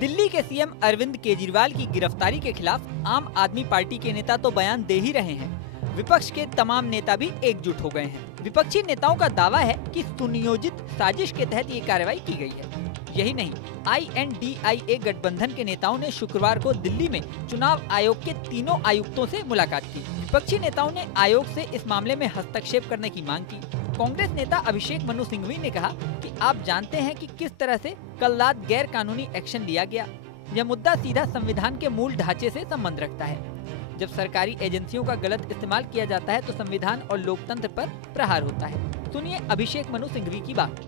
दिल्ली के सीएम अरविंद केजरीवाल की गिरफ्तारी के खिलाफ आम आदमी पार्टी के नेता तो बयान दे ही रहे हैं। विपक्ष के तमाम नेता भी एकजुट हो गए हैं। विपक्षी नेताओं का दावा है कि सुनियोजित साजिश के तहत ये कार्रवाई की गई है। यही नहीं, INDIA गठबंधन के नेताओं ने शुक्रवार को दिल्ली में चुनाव आयोग के तीनों आयुक्तों से मुलाकात की। विपक्षी नेताओं ने आयोग से इस मामले में हस्तक्षेप करने की मांग की। कांग्रेस नेता अभिषेक मनु सिंघवी ने कहा कि आप जानते हैं कि किस तरह से कल रात गैर कानूनी एक्शन लिया गया। यह मुद्दा सीधा संविधान के मूल ढांचे से संबंध रखता है। जब सरकारी एजेंसियों का गलत इस्तेमाल किया जाता है तो संविधान और लोकतंत्र पर प्रहार होता है। सुनिए अभिषेक मनु सिंघवी की बात।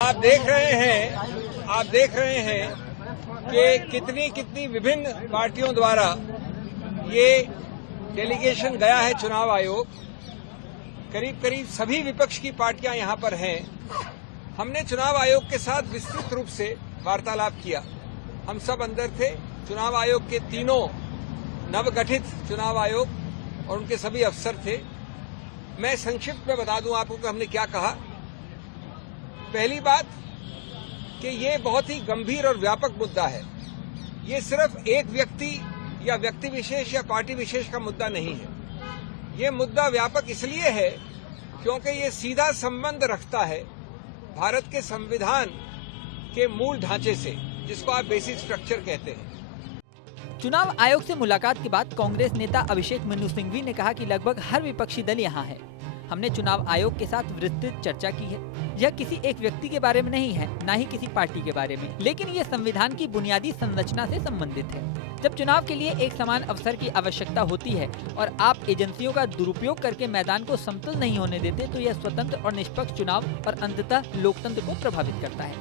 आप देख रहे हैं कि कितनी विभिन्न पार्टियों द्वारा ये डेलीगेशन गया है चुनाव आयोग। करीब सभी विपक्ष की पार्टियां यहां पर हैं। हमने चुनाव आयोग के साथ विस्तृत रूप से वार्तालाप किया। हम सब अंदर थे। चुनाव आयोग के तीनों नवगठित चुनाव आयोग और उनके सभी अफसर थे। मैं संक्षिप्त में बता दूं आपको कि हमने क्या कहा। पहली बात कि ये बहुत ही गंभीर और व्यापक मुद्दा है। ये सिर्फ एक व्यक्ति या व्यक्ति विशेष या पार्टी विशेष का मुद्दा नहीं है। ये मुद्दा व्यापक इसलिए है क्योंकि ये सीधा संबंध रखता है भारत के संविधान के मूल ढांचे से, जिसको आप बेसिक स्ट्रक्चर कहते हैं। चुनाव आयोग से मुलाकात के बाद कांग्रेस नेता अभिषेक मनु सिंघवी ने कहा कि लगभग हर विपक्षी दल यहाँ है। हमने चुनाव आयोग के साथ विस्तृत चर्चा की है। यह किसी एक व्यक्ति के बारे में नहीं है, न ही किसी पार्टी के बारे में, लेकिन यह संविधान की बुनियादी संरचना से संबंधित है। जब चुनाव के लिए एक समान अवसर की आवश्यकता होती है और आप एजेंसियों का दुरुपयोग करके मैदान को समतल नहीं होने देते तो यह स्वतंत्र और निष्पक्ष चुनाव और अंततः लोकतंत्र को प्रभावित करता है।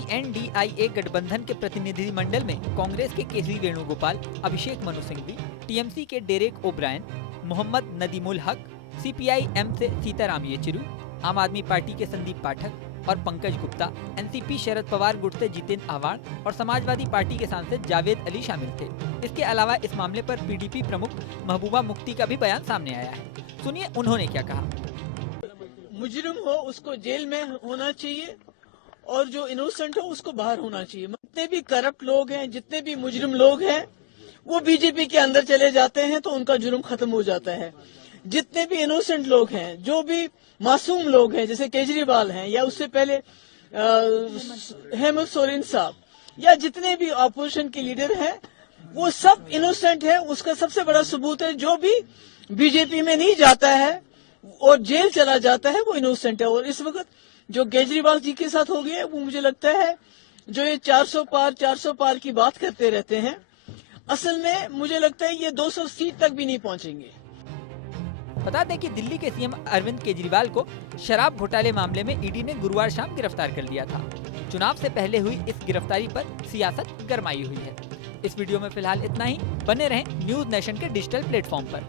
INDIA गठबंधन के प्रतिनिधिमंडल में कांग्रेस के केसी वेणुगोपाल, अभिषेक मनु सिंघवी, TMC के डेरेक ओब्रायन, मोहम्मद नदीमुल हक, CPI-M से सीताराम येचुरी, आम आदमी पार्टी के संदीप पाठक और पंकज गुप्ता, NCP शरद पवार गुट से जितेंद्र आव्हाड और समाजवादी पार्टी के सांसद जावेद अली शामिल थे। इसके अलावा इस मामले पर PDP प्रमुख महबूबा मुफ्ती का भी बयान सामने आया है। सुनिए उन्होंने क्या कहा। मुजरिम हो उसको जेल में होना चाहिए और जो इनोसेंट हो उसको बाहर होना चाहिए। जितने भी करप्ट लोग हैं, जितने भी मुजरिम लोग हैं, वो बीजेपी के अंदर चले जाते हैं तो उनका जुर्म खत्म हो जाता है। जितने भी इनोसेंट लोग हैं, जो भी मासूम लोग हैं, जैसे केजरीवाल हैं या उससे पहले हेमंत सोरेन साहब या जितने भी ऑपोजिशन के लीडर हैं, वो सब इनोसेंट है। उसका सबसे बड़ा सबूत है जो भी बीजेपी में नहीं जाता है और जेल चला जाता है वो इनोसेंट है। और इस वक्त जो केजरीवाल जी के साथ हो गया वो मुझे लगता है जो ये 400 पार की बात करते रहते हैं, असल में मुझे लगता है ये 200 सीट तक भी नहीं पहुंचेंगे। बता दें कि दिल्ली के सीएम अरविंद केजरीवाल को शराब घोटाले मामले में ईडी ने गुरुवार शाम गिरफ्तार कर लिया था। चुनाव से पहले हुई इस गिरफ्तारी पर सियासत गरमाई हुई है। इस वीडियो में फिलहाल इतना ही। बने रहें न्यूज नेशन के डिजिटल प्लेटफॉर्म पर।